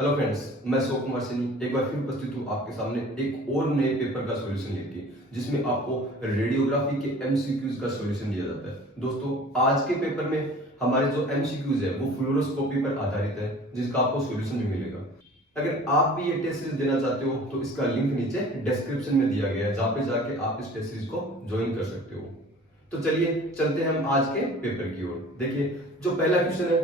Hello friends, मैं शिव कुमार सैनी एक बार फिर उपस्थित हूँ आपके सामने एक और नए पेपर का सॉल्यूशन लेके, जिसमें आपको रेडियोग्राफी के एमसीक्यूज का सॉल्यूशन दिया जाता है। दोस्तों, आज के पेपर में हमारे जो एमसीक्यूज है वो फ्लोरोस्कोपी पर आधारित है, जिसका आपको सॉल्यूशन भी मिलेगा। अगर आप भी ये टेस्ट सीरीज देना चाहते हो तो इसका लिंक नीचे डिस्क्रिप्शन में दिया गया है, जहां पे जाके आप इस टेस्ट सीरीज को ज्वाइन कर सकते हो। तो चलिए चलते हैं हम आज के पेपर की ओर। देखिए, जो पहला क्वेश्चन है,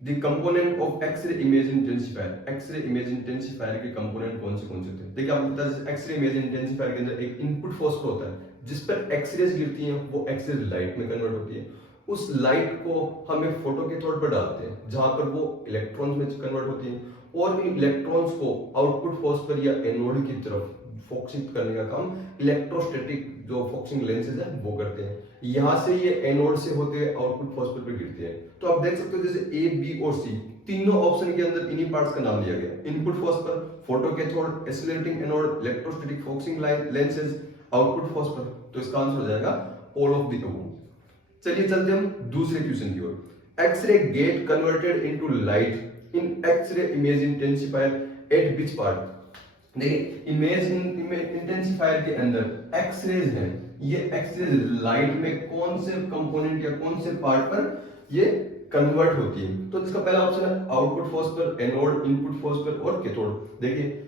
the component of x-ray image intensifier. X-ray image intensifier के कंपोनेंट कौन से थे? देखिए, आपको पता है एक्सरे इमेज इंटेंसिफायर के अंदर एक इनपुट फॉस्फर होता है, जिस पर एक्सरेज गिरती हैं, वो एक्सरेज लाइट में कन्वर्ट होती है। उस लाइट को हम एक फोटो कैथोड पर डालते हैं, जहां पर वो इलेक्ट्रॉन्स में कन्वर्ट होती है, और इन इलेक्ट्रॉन्स को आउटपुट फॉस्फर या एनोड की तरफ फोकसिंग करने का काम इलेक्ट्रोस्टैटिक जो फोकसिंग लेंसेज है वो करते हैं। यहां से ये एनोड से होते आउटपुट फॉस्फर पे गिरते हैं। तो आप देख सकते हो, जैसे ए, बी और सी तीनों ऑप्शन के अंदर इन्हीं पार्ट्स का नाम दिया गया। Input phosphor, photo cathode, oscillating anode, electrostatic focusing lenses, output phosphor. तो इसका आंसर हो जाएगा ऑल ऑफ द अबव। चलिए चलते हम दूसरे क्वेश्चन की ओर। X-ray get converted into light in X-ray image intensifier at which part? देखिए, इमेज इंटेंसिफायर के अंदर एक्सरेज है, ये एक्सरेज लाइट में कौन से कंपोनेंट या कौन से पार्ट पर ये कन्वर्ट होती है? तो इसका पहला ऑप्शन है output phosphor, anode, input phosphor और कैथोड। देखिए,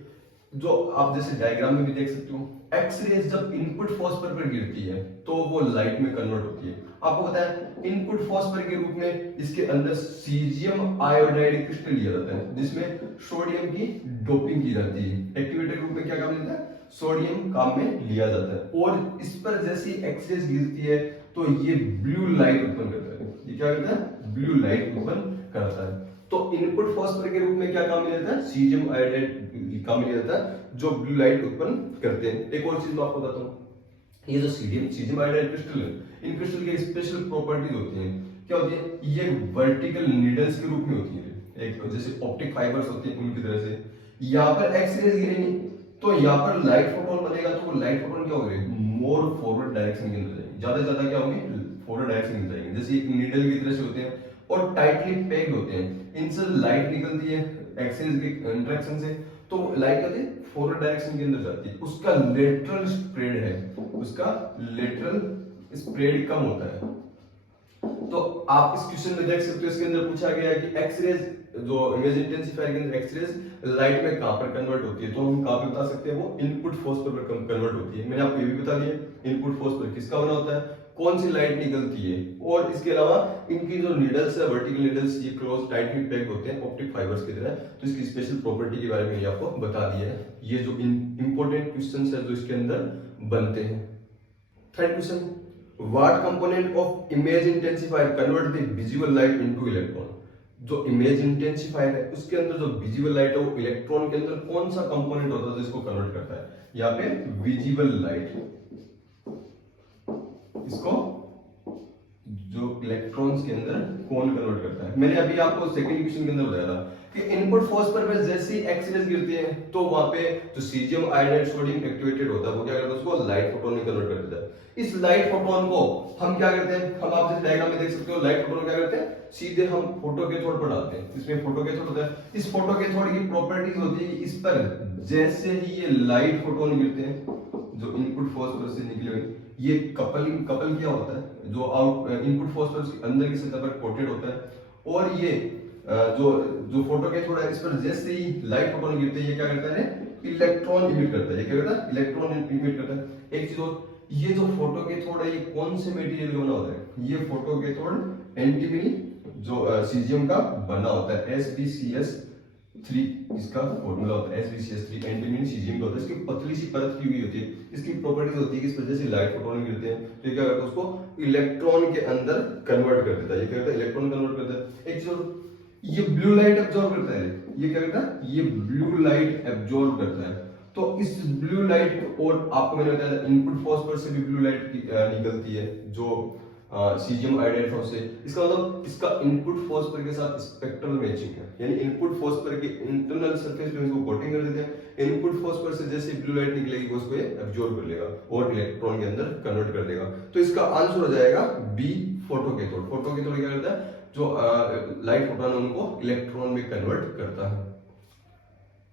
जो आप जैसे डायग्राम में भी देख सकते हो, एक्सरेज जब इनपुट फॉस्फर पर गिरती है तो वो लाइट में कन्वर्ट होती है। आपको पता है इनपुट फॉस्फर के रूप में इसके अंदर सीजियम आयोडाइड क्रिस्टल लिया जाता है, जिसमें सोडियम की डोपिंग की जाती है। एक्टिवेटर के रूप में क्या काम लेता है? सोडियम काम में लिया जाता है। और इस पर जैसी एक्सरेज गिरती है तो ये ब्लू लाइट उत्पन्न करता है। ये क्या करता है? ब्लू लाइट उत्पन्न करता है। तो इनपुट फॉस्फर के रूप में क्या काम लिया जाता है? सीजियम आयोडाइड काम लिया जाता है, जो ब्लू लाइट उत्पन्न करते हैं। एक और चीज मैं आपको बताता हूँ, ये जो सीजियम आयोडाइड क्रिस्टल है, इन क्रिस्टल की स्पेशल प्रॉपर्टीज होती हैं। क्या होती है? ये वर्टिकल नीडल्स के रूप में होती है, एक जैसे ऑप्टिक फाइबर्स होती हैं उनकी तरह से। यहाँ पर एक्सरेज गिरेंगी तो यहाँ पर लाइट फोटोन बनेगा, तो वो लाइट फोटोन क्या होंगे? मोर फॉरवर्ड डायरेक्शन के अंदर जाएंगे, ज्यादा से ज्यादा क्या होंगे? फॉरवर्ड डायरेक्शन में जाएंगे, जैसे एक नीडल की तरह से होते हैं और टाइटली पैक्ड होते हैं। इनसे लाइट निकलती है एक्सरेज के इंटरेक्शन से, तो लाइट क्या है? फॉरवर्ड डायरेक्शन के अंदर जाती है। उसका लेटरल स्प्रेड है, उसका लेटरल स्प्रेड कम होता है। तो आप इस क्वेश्चन में देख सकते हो, इसके अंदर पूछा गया है कि एक्सरेज जो इमेज इंटेंसिफायर के अंदर एक्सरेज लाइट में कहां पर कन्वर्ट होती है? तो हम कहां पे बता सकते हैं? वो इनपुट फोर्स पर कन्वर्ट होती है। मैंने आपको ये भी बता दिया इनपुट फोर्स पर किसका बना होता है, कौन सी लाइट निकलती है। और इसके अलावा इनकी जो नीडल्स है, वर्टिकल नीडल्स, ये क्लोज टाइटली पैक्ड होते हैं ऑप्टिक फाइबर्स की तरह। तो इसकी स्पेशल प्रॉपर्टी के बारे में आपको बता दिया है। ये जो इंपॉर्टेंट क्वेश्चंस है जो इसके अंदर बनते हैं। Third question, what component of image intensifier convert the visible light into electron? जो इमेज इंटेंसिफायर है उसके अंदर जो विजिबल लाइट है वो इलेक्ट्रॉन के अंदर कौन सा कंपोनेंट होता है जिसको कन्वर्ट करता है? यहाँ पे विजिबल लाइट, इसको जो इलेक्ट्रॉन्स के अंदर कौन कन्वर्ट करता है? मैंने अभी आपको सेकंड क्वेश्चन के अंदर बताया था कि इनपुट फॉस्फर पे जैसे ही एक्सरेज गिरती है तो वहां पे जो सीजियम आयोडाइड सोडियम एक्टिवेटेड होता है, वो क्या करता है? उसको लाइट फोटोन में कन्वर्ट कर देता है। इस लाइट फोटोन को हम क्या करते हैं? हम आप जैसे डायग्राम में देख सकते हो, लाइट फोटोन क्या करते हैं? सीधे हम फोटो कैथोड पर डालते हैं। इसमें फोटो कैथोड होता है। इस फोटो कैथोड की प्रॉपर्टीज होती है कि इस पर जैसे ही ये लाइट फोटोन गिरते हैं जो इनपुट फॉस्फर से निकले हुए, ये कपल क्या होता है? जो आउट इनपुट फॉस्फर अंदर की सतह पर कोटेड होता है, और ये जो फोटो कैथोड है, इस पर जैसे ही लाइट फोटोन गिरते हैं ये क्या करता है? इलेक्ट्रॉन इमिट करता है। ये क्या करता है? इलेक्ट्रॉन इमिट करता है। एक चीज और, ये जो फोटो कैथोड है ये कौन से मटेरियल का बना होता है? ये फोटो कैथोड एंटीमनी जो सीजियम का बना होता है, SbCs3 इसका फॉर्मूला होता है। SbCs3 एंटीमनी सीजियम का होता है। इसकी पतली सी परत की हुई होती है। इसकी प्रॉपर्टीज होती है कि इस पर जैसे लाइट फोटोन गिरते हैं तो ये क्या करता है? उसको इलेक्ट्रॉन के अंदर कन्वर्ट कर देता है। ये क्या करता है? इलेक्ट्रॉन कन्वर्ट करता है। एक चीज, ये ब्लू लाइट एब्जॉर्ब करता है। ये क्या करता है? ये ब्लू लाइट एब्जॉर्ब करता है। तो इस ब्लू लाइट, और आपको मैंने बताया इनपुट फॉस्फर से भी ब्लू लाइट निकलती है जो सीजियम आयोडाइड से। इसका मतलब इसका इनपुट फॉस्फर के साथ स्पेक्ट्रल मैचिंग है, यानी इनपुट फॉस्फर के इंटरनल सरफेस पे इसको कोटिंग कर देते हैं। इनपुट फॉस्फर से जैसे ब्लू लाइट निकलेगी वो उसको एब्जॉर्ब कर लेगा और इलेक्ट्रॉन के अंदर कन्वर्ट कर देगा। तो इसका आंसर हो जाएगा B, photo cathode. Photo cathode क्या करता है? जो लाइट फोटोन है उनको इलेक्ट्रॉन में कन्वर्ट करता है।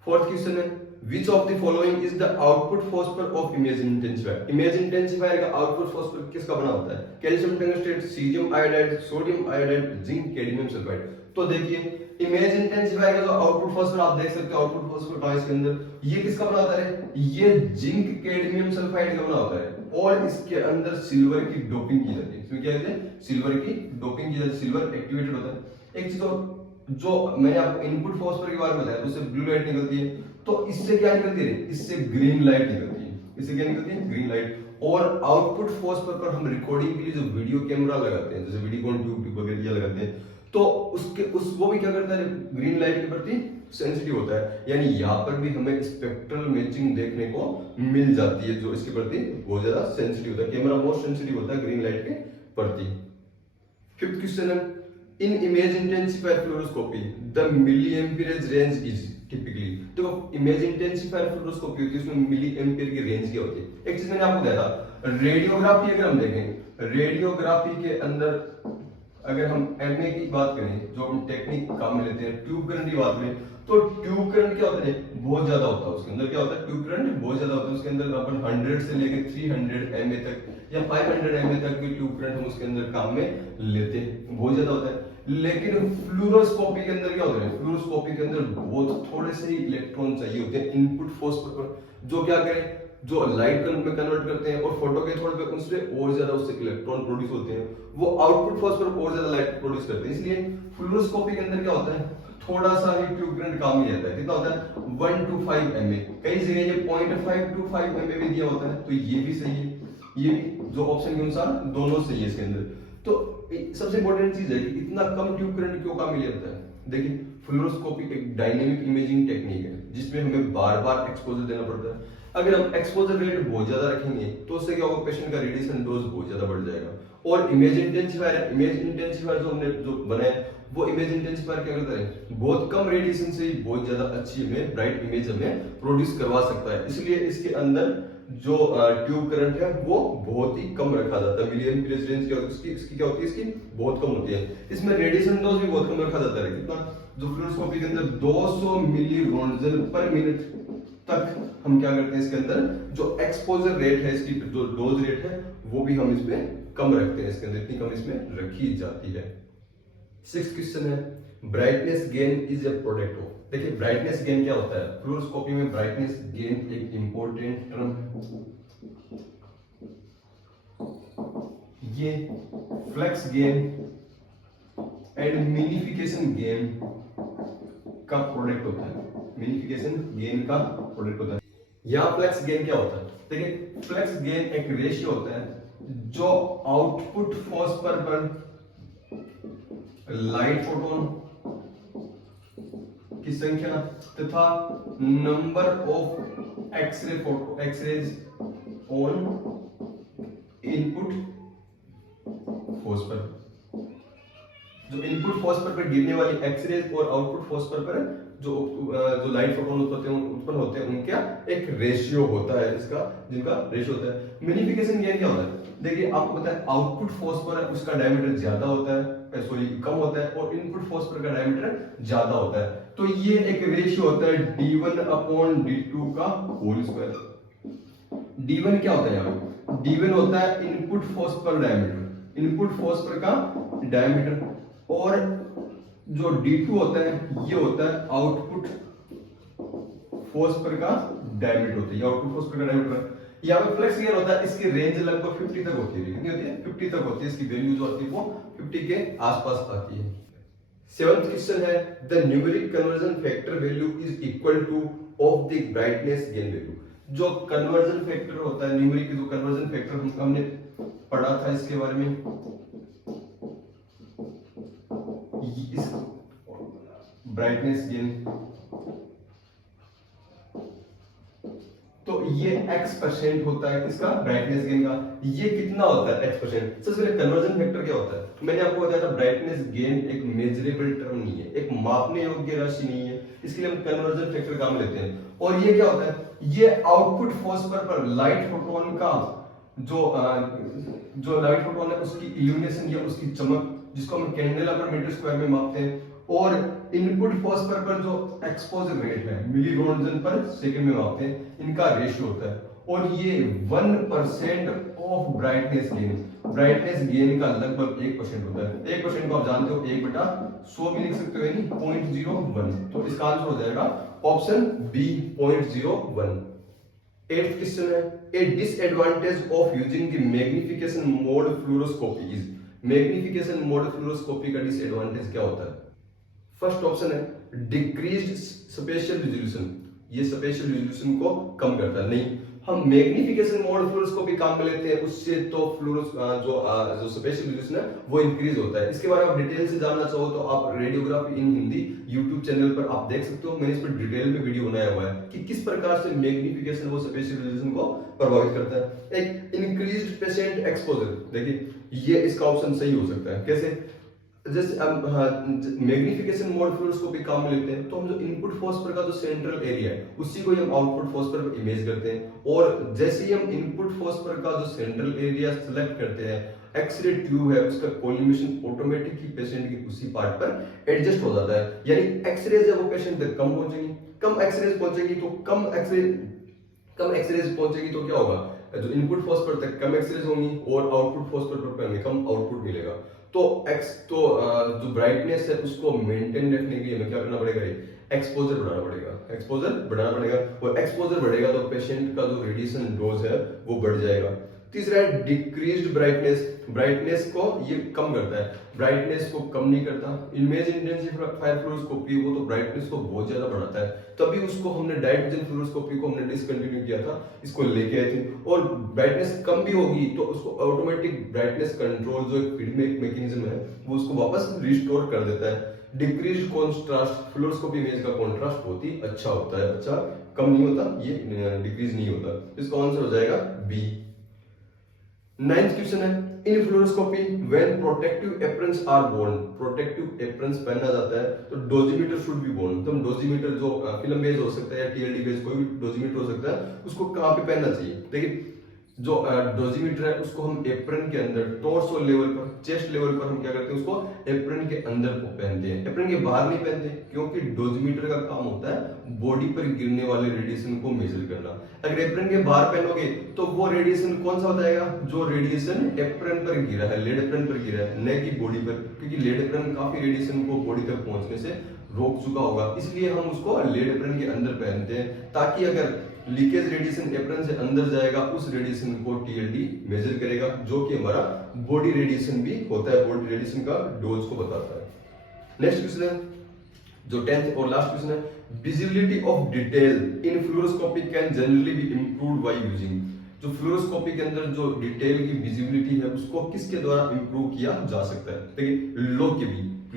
फोर्थ क्वेश्चन है which of the following is the output phosphor of image intensifier. Image intensifier का आउटपुट फॉस्फर किसका बना होता है? Calcium tungstate, cerium iodide, sodium iodide, zinc, cadmium sulphide. तो देखिए इमेज इंटेंसिफायर का जो आउटपुट फॉस्फर आप देख सकते हो, आउटपुट फॉस्फर का इसके अंदर ये किसका बना होता है? ये जिंक कैडमियम सल्फाइड का बना होता है और इसके अंदर सिल्वर की डोपिंग की जाती है। इसमें क्या है? सिल्वर की डोपिंग की जाती है, सिल्वर एक्टिवेटेड होता है। एक चीज और, जो मैंने आपको इनपुट फॉस्फर के बारे में बताया, तो उससे ब्लू लाइट निकलती है, तो इससे क्या निकलती है? इससे ग्रीन लाइट निकलती है। इससे क्या निकलती है? Green light. और आउटपुट फॉस्फर पर हम रिकॉर्डिंग के लिए जो वीडियो कैमरा लगाते हैं, जैसे वीडियोकॉन ट्यूब वगैरह लगाते हैं, तो वो भी क्या करता है? ग्रीन लाइट के प्रति सेंसिटिव होता है। यानी यहाँ पर भी हमें स्पेक्ट्रल मैचिंग देखने को मिल जाती है, जो इसके प्रति बहुत ज्यादा सेंसिटिव होता है। कैमरा मोस्ट सेंसिटिव होता है ग्रीन लाइट के प्रति। फिफ्थ क्वेश्चन है in image intensifier fluoroscopy the milliamperage range is typically. तो इमेज इंटेंसिफायर फ्लोरोस्कोपी होती है, उसमें मिलीएम्पियर की रेंज क्या होती है? एक चीज मैंने आपको बताया था, रेडियोग्राफी अगर हम देखें, रेडियोग्राफी के अंदर अगर हम एमए की बात करें, जो हम टेक्निक काम में लेते हैं, ट्यूब करंट की बात करें, तो ट्यूब करंट क्या होता है? बहुत ज्यादा होता है। उसके अंदर क्या होता है? ट्यूब करंट बहुत ज्यादा होता है। उसके अंदर अपन 100 से लेकर 300 एमए तक या 500 एमए तक भी ट्यूब करंट हम उसके अंदर काम में लेते हैं, बहुत ज्यादा होता है। लेकिन फ्लूरोस्कोपी के अंदर क्या होता है? फ्लूरोस्कोपी के अंदर बहुत थोड़े से ही इलेक्ट्रॉन चाहिए होते हैं इनपुट फॉस्फर पर, जो क्या करें, जो लाइट करंट में कन्वर्ट करते हैं और फोटो कैथोड पे उससे और ज्यादा उससे इलेक्ट्रॉन प्रोड्यूस होते हैं, वो आउटपुट फॉस्फर और ज्यादा लाइट प्रोड्यूस करते हैं। इसलिए फ्लूरोस्कोपी के अंदर क्या होता है? थोड़ा सा ही ट्यूब करंट काम ही रहता है। कितना होता है? 1 to 5 mA। कई जगह ये 0.5 to 5 mA भी दिया होता है, तो ये भी सही है, ये भी जो ऑप्शन के अनुसार दोनों सही है इसके अंदर। तो सबसे इंपॉर्टेंट चीज है कि इतना कम ट्यूब करंट क्यों काम मिल जाता है? देखिए फ्लोरोस्कोपी एक डायनेमिक इमेजिंग टेक्निक है जिसमें हमें बार बार एक्सपोजर देना पड़ता है। अगर हम एक्सपोजर रेट बहुत ज्यादा रखेंगे तो उससे क्या होगा? पेशेंट का रेडिएशन डोज बहुत ज्यादा बढ़ जाएगा। और इमेज इंटेंसिफायर जो हमने जो बनाया, वो इमेज इंटेंसिफायर क्या करता है? बहुत कम रेडिएशन से ही बहुत ज्यादा अच्छी हमें ब्राइट इमेज हमें प्रोड्यूस करवा सकता है। इसलिए इसके अंदर जो ट्यूब करंट है वो बहुत ही कम रखा जाता है। मिलीएम्पियर रेंज क्या होती है इसकी क्या होती है? इसकी बहुत कम होती है। इसमें रेडिएशन डोज भी बहुत कम रखा जाता है। कितना? जो फ्लोरोस्कोपी के अंदर 200 मिली रोंटजन पर मिनट तक हम क्या करते हैं? इसके अंदर जो एक्सपोजर रेट है, इसकी जो डोज रेट है, वो भी हम इसमें कम रखते हैं। इसके अंदर इतनी कम इसमें रखी जाती है। 6th क्वेश्चन है brightness gain is a product of. देखिए ब्राइटनेस गेन क्या होता है? फ्लोरोस्कोपी में ब्राइटनेस गेन एक इंपॉर्टेंट टर्म है। ये flux gain and minification gain का प्रोडक्ट होता है। मिनिफिकेशन गेन का प्रोडक्ट होता है। यहाँ फ्लक्स गेन क्या होता है? देखिए फ्लक्स गेन एक रेशियो होता है जो आउटपुट फॉस्फर पर लाइट फोटोन की संख्या तथा number of x-rays on input phosphor. जो इनपुट फॉस्फर पर गिरने वाली एक्सरेज और आउटपुट फॉस्फर पर जो लाइट फोटोन उत्पन्न होते हैं उनका एक रेशियो होता है, इसका जिनका रेशियो होता है। मिनिफिकेशन गेन क्या होता है? देखिए आपको पता है आउटपुट फॉस्फर है उसका डायमीटर ज्यादा होता है, सॉरी कम होता है, और इनपुट फॉस्फर का डायमीटर ज्यादा होता है। तो ये एक रेशियो होता है d1/d2 का होल स्क्वायर। d1 क्या होता है? यहाँ d1 होता है input phosphor diameter, input phosphor का डायमीटर, और जो d2 होता है ये होता है आउटपुट फॉस्फर का डायमीटर होता है। ये आउटपुट फॉस्फर का डायमीटर। यहाँ पे फ्लक्स गेन होता है, इसकी रेंज लगभग 50 तक होती है। कितनी होती है? 50 तक होती है। इसकी वैल्यू जो आती है वो 50 के आसपास आती है। 7th क्वेश्चन है the numeric conversion factor value is equal two of the brightness gain value. जो कन्वर्जन फैक्टर होता है, न्यूमेरिक जो कन्वर्जन फैक्टर हमने पढ़ा था इसके बारे में, इस ब्राइटनेस गेन, तो ये x% होता है इसका ब्राइटनेस गेन का। ये कितना होता है x%? सबसे पहले कन्वर्जन फैक्टर क्या होता है? मैंने आपको बताया था ब्राइटनेस गेन एक मेजरेबल टर्म नहीं है, एक मापने योग्य राशि नहीं है, इसके लिए हम कन्वर्जन फैक्टर काम लेते हैं। और ये क्या होता है? ये आउटपुट फॉस्फर पर लाइट फोटोन का जो लाइट फोटोन है उसकी इल्यूमिनेशन या उसकी चमक जिसको हम कैंडेला पर मीटर स्क्वायर में मापते हैं, और इनपुट फास्फोरस पर जो एक्सपोजर रेट है मिली रोंटजन पर सेकंड में मापते हैं, इनका रेशियो होता है। और ये 1% ऑफ ब्राइटनेस गेन का लगभग 1% होता है। 1% को आप जानते हो 1/100 भी लिख सकते हो, यानी 0.01। तो इसका आंसर हो जाएगा ऑप्शन बी 0.01। 8th क्वेश्चन है, a disadvantage of using the magnification mode fluoroscopy is. Magnification mode fluoroscopy का डिसएडवांटेज क्या होता है? फर्स्ट ऑप्शन है डिक्रीज्ड स्पेशियल रिजोल्यूशन, ये स्पेशियल रिजोल्यूशन को कम करता है। नहीं, हम मैग्निफिकेशन मोड फ्लोरोस्कोपी काम में लेते हैं, उससे तो जो स्पेशियल रिजोल्यूशन है वो इंक्रीज होता है। इसके बारे में आप डिटेल से जानना चाहो तो आप रेडियोग्राफी इन हिंदी यूट्यूब चैनल पर आप देख सकते हो। मैंने इस पर डिटेल में वीडियो बनाया हुआ है कि किस प्रकार से मैग्निफिकेशन वो स्पेशियल रिजोल्यूशन को प्रभावित करता है। एक इंक्रीज्ड पेशेंट एक्सपोजर, देखिए ये इसका ऑप्शन सही हो सकता है। कैसे? जैसे मैग्निफिकेशन मोड फ्लोरोस्कोपी काम में लेते हैं तो हम जो इनपुट फास्फोरस का जो सेंट्रल एरिया है उसी को हम आउटपुट फास्फोरस पर इमेज करते हैं, और जैसे ही हम इनपुट फास्फोरस का जो सेंट्रल एरिया सेलेक्ट करते हैं, एक्सरे ट्यूब है उसका कोलिमेशन ऑटोमेटिक ही पेशेंट के उसी पार्ट पर एडजस्ट हो जाता है। यानी एक्सरेज है वो पेशेंट तक कम पहुंचेंगी, कम एक्सरेज पहुंचेगी तो क्या होगा, जो इनपुट फास्फोरस तक कम एक्सरेज होंगी और आउटपुट फास्फोरस पर हमें कम आउटपुट मिलेगा। तो जो ब्राइटनेस है उसको मेंटेन रखने के लिए हमें क्या करना पड़ेगा, एक्सपोजर बढ़ाना पड़ेगा। और एक्सपोजर बढ़ेगा तो पेशेंट का जो रेडिएशन डोज है वो बढ़ जाएगा। तीसरा है डिक्रीज्ड ब्राइटनेस को ये कम करता है, ब्राइटनेस को कम नहीं करता। इमेज इंटेंसिफायर फ्लोरोस्कोपी वो तो ब्राइटनेस को बहुत ज्यादा बढ़ाता है, तभी उसको हमने डाइट विजन फ्लोरोस्कोपी को हमने डिसकंटिन्यू किया था, इसको लेके आए थे। और ब्राइटनेस कम भी होगी तो उसको ऑटोमेटिक ब्राइटनेस कंट्रोल जो एक फीडबैक मैकेनिज्म है वो उसको वापस रिस्टोर कर देता है। डिक्रीज्ड कॉन्ट्रास्ट, फ्लोरोस्कोपी इमेज का कॉन्ट्रास्ट बहुत ही अच्छा होता है, अच्छा कम नहीं होता, ये डिक्रीज नहीं होता। इसका आंसर हो जाएगा बी। 9th क्वेश्चन है, in fluoroscopy when protective aprons are worn, protective aprons पहना जाता है तो डोजीमीटर शुड बी बोर्न। तो डोजीमीटर जो फिल्म बेस हो सकता है या टीएलडी बेस कोई भी डोजीमीटर हो सकता है, उसको कहां पे पहनना चाहिए? देखिए जो डोजीमीटर है उसको हम एप्रन के अंदर टॉर्सो लेवल पर, चेस्ट लेवल पर हम क्या करते हैं, उसको एप्रन के अंदर पहनते हैं, एप्रन के बाहर नहीं पहनते, क्योंकि डोजीमीटर का काम होता है बॉडी पर गिरने वाले रेडिएशन को मेजर करना। अगर एप्रन के बाहर पहनोगे तो वो रेडिएशन कौन सा बताएगा, जो रेडिएशन एप्रन पर गिरा है, लेड एप्रन पर गिरा है, न कि बॉडी पर, क्योंकि लेड एप्रन काफी रेडिएशन को बॉडी तक पहुंचने से रोक चुका होगा, इसलिए हम उसको लेड एप्रन के अंदर पहनते हैं, ताकि अगर लीकेज रेडिएशन एप्रन से अंदर जाएगा उस रेडिएशन को टीएलडी मेजर करेगा, जो कि हमारा बॉडी रेडिएशन भी होता है, बॉडी रेडिएशन का डोज को बताता है। नेक्स्ट क्वेश्चन है जो 10th और लास्ट क्वेश्चन है, visibility of detail in fluoroscopy can generally be improved by using. जो फ्लोरोस्कोपी के अंदर जो डिटेल की विजिबिलिटी है उसको किसके द्वारा इंप्रूव किया जा सकता है? देखिए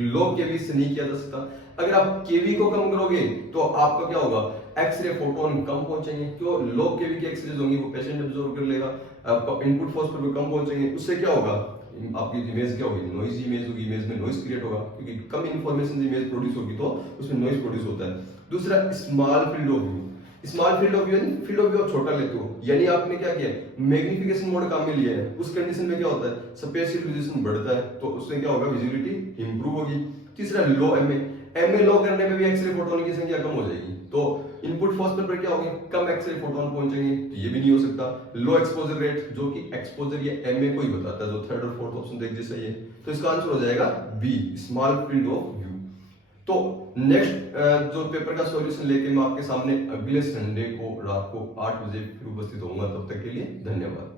लो केवी से नहीं किया जा सकता। अगर आप केवी को कम करोगे तो आपका क्या होगा, एक्सरे फोटोन कम पहुंचेंगे, क्यों? लो केवी की एक्सरेज होंगी वो पेशेंट एब्जॉर्ब कर लेगा, आपका इनपुट फास्फोरस कम पहुंचेंगे, उससे क्या होगा, आपकी इमेज क्या होगी, नॉइजी इमेज होगी, इमेज में नॉइज क्रिएट होगा, क्योंकि कम इंफॉर्मेशन इमेज प्रोड्यूस होगी तो उसमें नॉइज प्रोड्यूस होता है। दूसरा small field of view, field of view आप छोटा लेते हो, यानी आपने क्या किया, मैग्निफिकेशन मोड काम में लिया है, उस कंडीशन में क्या होता है, स्पेशियल रिजोल्यूशन बढ़ता है तो उससे क्या होगा, विजिबिलिटी इंप्रूव होगी। तीसरा लो एमए लो करने में भी एक्सरे फोटोन की संख्या कम हो जाएगी, तो इनपुट फास्फोरस पर क्या होगी, कम एक्सरे फोटोन पहुंचेंगे, तो ये भी नहीं हो सकता। लो एक्सपोजर रेट, जो कि एक्सपोजर ये एमए को ही बताता है, जो थर्ड और फोर्थ ऑप्शन देख जैसा है, तो इसका आंसर हो जाएगा B, small field of view. तो नेक्स्ट जो पेपर का सॉल्यूशन लेके मैं आपके सामने अगले संडे को रात को 8 बजे फिर उपस्थित होऊंगा, तब तक के लिए धन्यवाद।